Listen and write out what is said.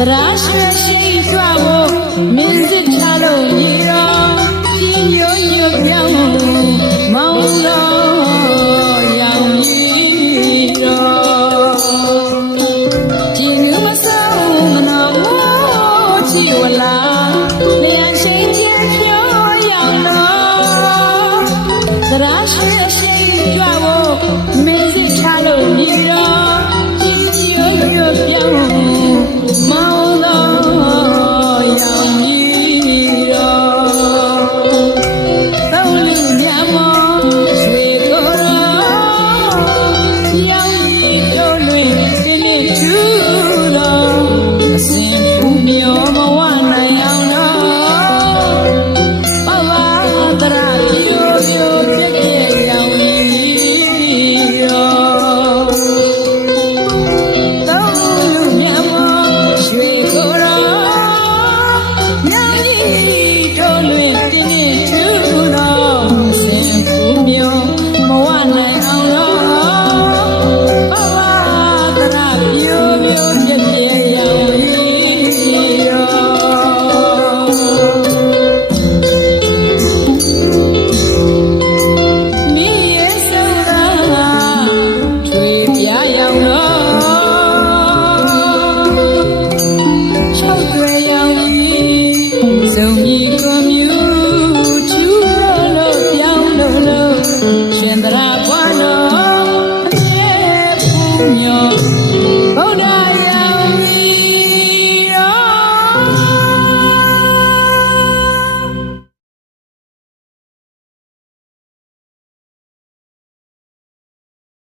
တရားရှိရှိကြွဖို့မင်းစစ်ချလို့ညီရောကြီးညိုညိုပြောင်းမောင်းလို့ရောင်ကြီးရောဒီနုမဆောင်မနောချီဝလာလျှင်ရှိချင်းပြောင်းရောင်တော့တရားရှိ Thank you.